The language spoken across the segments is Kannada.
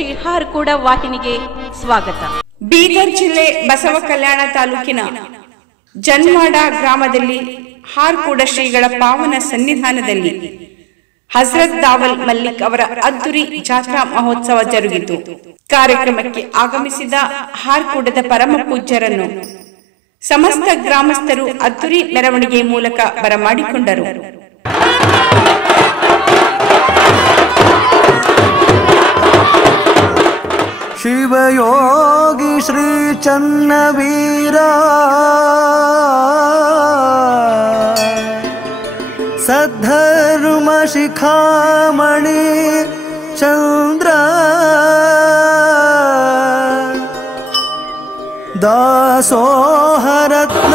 ಶ್ರೀ ಹಾರ್ಕೂಡ ವಾಹಿನಿಗೆ ಸ್ವಾಗತ. ಬೀದರ್ ಜಿಲ್ಲೆ ಬಸವ ಕಲ್ಯಾಣ ತಾಲೂಕಿನ ಜನ್ವಾಡ ಗ್ರಾಮದಲ್ಲಿ ಹಾರ್ಕೂಡ ಶ್ರೀಗಳ ಪಾವನ ಸನ್ನಿಧಾನದಲ್ಲಿ ಹಜರತ್ ದಾವಲ್ ಮಲ್ಲಿಕ್ ಅವರ ಅದ್ದೂರಿ ಜಾತ್ರಾ ಮಹೋತ್ಸವ ಜರುಗಿತು. ಕಾರ್ಯಕ್ರಮಕ್ಕೆ ಆಗಮಿಸಿದ ಹಾರ್ಕೂಡದ ಪರಮ ಪೂಜ್ಯರನ್ನು ಸಮಸ್ತ ಗ್ರಾಮಸ್ಥರು ಅದ್ದೂರಿ ಮೆರವಣಿಗೆ ಮೂಲಕ ಬರಮಾಡಿಕೊಂಡರು. ಶಿವಯೋಗಿ ಶ್ರೀ ಚನ್ನವೀರ ಸದ್ಧರ್ಮ ಶಿಖಾಮಣಿ ಚಂದ್ರ ದಾಸೋಹರತ್ನ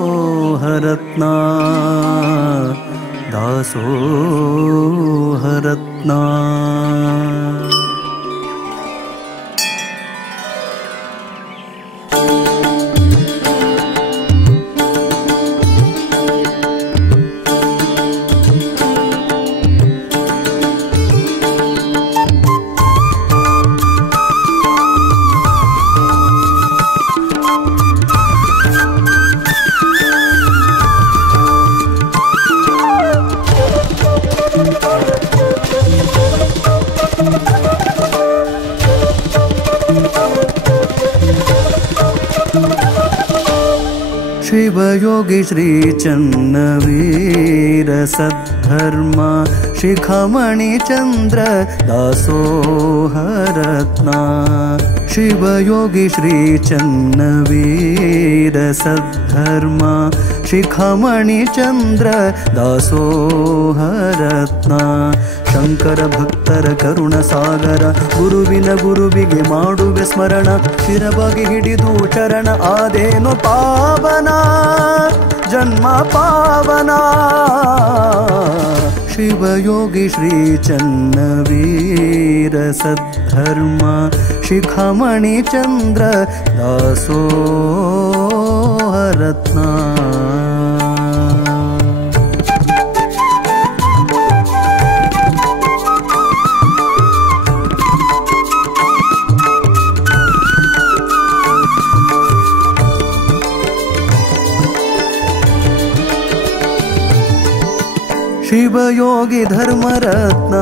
दासोहरत्ना दासोहरत्ना शिवयोगी श्री चन्नवीर सद्धर्म शिखमणि चंद्र दासोहरत्ना शिवयोगी श्री चन्नवीर सद्धर्म शिखमणि चंद्र दासोहरत्ना ಶಂಕರ ಭಕ್ತರ ಕರುಣ ಸಾಗರ ಗುರುವಿನ ಗುರುವಿಗೆ ಮಾಡುವೆ ಸ್ಮರಣ ಶಿರವಾಗಿ ಹಿಡಿದು ಚರಣ ಆದೇನು ಪಾವನ ಜನ್ಮ ಪಾವನ ಶಿವಯೋಗಿ ಶ್ರೀ ಚನ್ನವೀರ ಸದ್ಧರ್ಮ ಶಿಖಮಣಿ ಚಂದ್ರ ದಾಸೋಹರತ್ನ ಶಿವಯೋಗಿ ಧರ್ಮರತ್ನ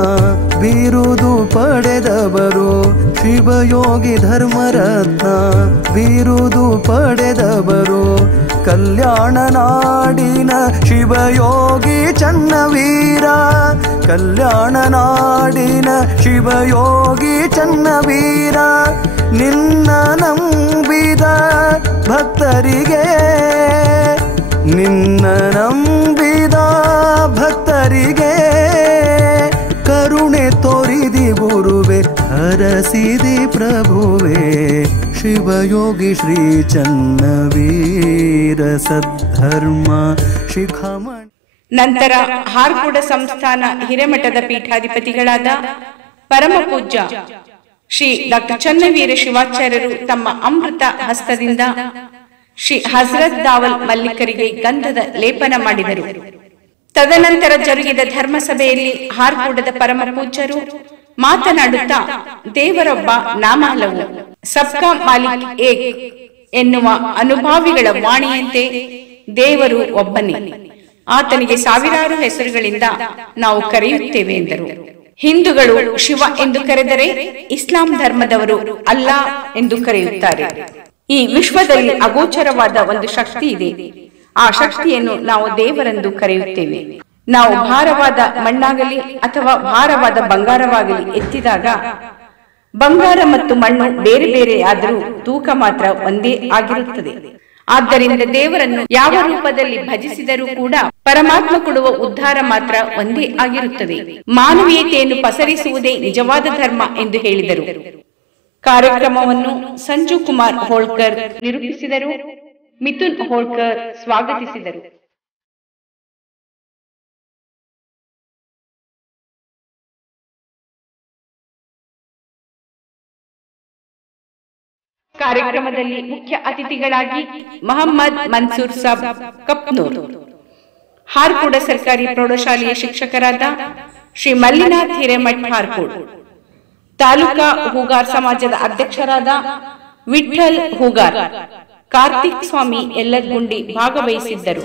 ಬಿರುದು ಪಡೆದವರು ಶಿವಯೋಗಿ ಧರ್ಮರತ್ನ ಬಿರುದು ಪಡೆದವರು ಕಲ್ಯಾಣ ನಾಡಿನ ಶಿವಯೋಗಿ ಚನ್ನವೀರ ಕಲ್ಯಾಣ ನಾಡಿನ ಶಿವಯೋಗಿ ಚನ್ನವೀರ ನಿನ್ನ ನಂಬಿದ ಭಕ್ತರಿಗೆ ನಿನ್ನ ನಂಬಿದ ಭಕ್ತರಿಗೆ ಕರುಣೆ ತೋರಿದಿ ಗುರುವೆ ಹರಸಿದಿ ಪ್ರಭುವೆ ಶಿವಯೋಗಿ ಶ್ರೀ ಚನ್ನವೀರ ಸದ್ಧರ್ಮ ಶಿಖಮಣಿ. ನಂತರ ಹಾರ್ಕೂಡ ಸಂಸ್ಥಾನ ಹಿರೇಮಠದ ಪೀಠಾಧಿಪತಿಗಳಾದ ಪರಮ ಪೂಜ್ಯ ಶ್ರೀ ಡಾಕ್ಟರ್ ಚನ್ನವೀರ ಶಿವಾಚಾರ್ಯರು ತಮ್ಮ ಅಮೃತ ಹಸ್ತದಿಂದ ಶ್ರೀ ಹಜರತ್ ದಾವಲ್ ಮಲ್ಲಿಕರಿಗೆ ಗಂಧದ ಲೇಪನ ಮಾಡಿದರು. ತದನಂತರ ಜರುಗಿದ ಧರ್ಮಸಭೆಯಲ್ಲಿ ಹಾರ್ಕೂಡದ ಪರಮ ಪೂಜ್ಯರು ಮಾತನಾಡುತ್ತಾ ದೇವರೊಬ್ಬ ನಾಮಹಲವು, ಸಬ್ಕಾ ಮಾಲಿಕ್ ಏಕ್ ಎನ್ನುವ ಅನುಭಾವಿಗಳ ವಾಣಿಯಂತೆ ದೇವರು ಒಬ್ಬನೇ, ಆತನಿಗೆ ಸಾವಿರಾರು ಹೆಸರುಗಳಿಂದ ನಾವು ಕರೆಯುತ್ತೇವೆ ಎಂದರು. ಹಿಂದೂಗಳು ಶಿವ ಎಂದು ಕರೆದರೆ ಇಸ್ಲಾಂ ಧರ್ಮದವರು ಅಲ್ಲಾ ಎಂದು ಕರೆಯುತ್ತಾರೆ. ಈ ವಿಶ್ವದಲ್ಲಿ ಅಗೋಚರವಾದ ಒಂದು ಶಕ್ತಿ ಇದೆ. ಆ ಶಕ್ತಿಯನ್ನು ನಾವು ದೇವರೆಂದು ಕರೆಯುತ್ತೇವೆ. ನಾವು ಭಾರವಾದ ಮಣ್ಣಾಗಲಿ ಅಥವಾ ಭಾರವಾದ ಬಂಗಾರವಾಗಲಿ ಎತ್ತಿದಾಗ ಬಂಗಾರ ಮತ್ತು ಮಣ್ಣು ಬೇರೆ ಬೇರೆ ಆದರೂ ತೂಕ ಮಾತ್ರ ಒಂದೇ ಆಗಿರುತ್ತದೆ. ಆದ್ದರಿಂದ ದೇವರನ್ನು ಯಾವ ರೂಪದಲ್ಲಿ ಭಜಿಸಿದರೂ ಕೂಡ ಪರಮಾತ್ಮ ಕೊಡುವ ಉದ್ಧಾರ ಮಾತ್ರ ಒಂದೇ ಆಗಿರುತ್ತದೆ. ಮಾನವೀಯತೆಯನ್ನು ಪಸರಿಸುವುದೇ ನಿಜವಾದ ಧರ್ಮ ಎಂದು ಹೇಳಿದರು. ಕಾರ್ಯಕ್ರಮವನ್ನು ಸಂಜು ಕುಮಾರ್ ಹೋಳ್ಕರ್ ನಿರೂಪಿಸಿದರು. ಮಿಥುನ್ ಹೋಳ್ಕರ್ ಸ್ವಾಗತಿಸಿದರು. ಕಾರ್ಯಕ್ರಮದಲ್ಲಿ ಮುಖ್ಯ ಅತಿಥಿಗಳಾಗಿ ಮೊಹಮ್ಮದ್ ಮನ್ಸೂರ್ ಸಾಬ್ ಕಪ್ನೂರ್, ಹಾರ್ಕೂಡ ಸರ್ಕಾರಿ ಪ್ರೌಢಶಾಲೆಯ ಶಿಕ್ಷಕರಾದ ಶ್ರೀ ಮಲ್ಲಿನಾಥ್ ಹಿರೇಮಠ್ ಹಾರ್ಕೂಡ್, ತಾಲೂಕಾ ಹೂಗಾರ್ ಸಮಾಜದ ಅಧ್ಯಕ್ಷರಾದ ವಿಠಲ್ ಹೂಗಾರ್, ಕಾರ್ತಿಕ್ ಸ್ವಾಮಿ ಎಲ್ಲಗುಂಡಿ ಭಾಗವಹಿಸಿದ್ದರು.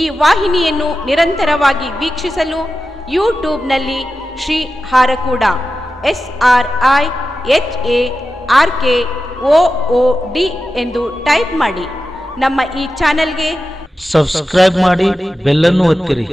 ಈ ವಾಹಿನಿಯನ್ನು ನಿರಂತರವಾಗಿ ವೀಕ್ಷಿಸಲು ಯೂಟ್ಯೂಬ್ನಲ್ಲಿ ಶ್ರೀ ಹಾರಕೂಡ SRIHARKOOD ಎಂದು ಟೈಪ್ ಮಾಡಿ. ನಮ್ಮ ಈ ಚಾನೆಲ್ಗೆ ಸಬ್ಸ್ಕ್ರೈಬ್ ಮಾಡಿ, ಬೆಲ್ ಅನ್ನು ಒತ್ತಿರಿ.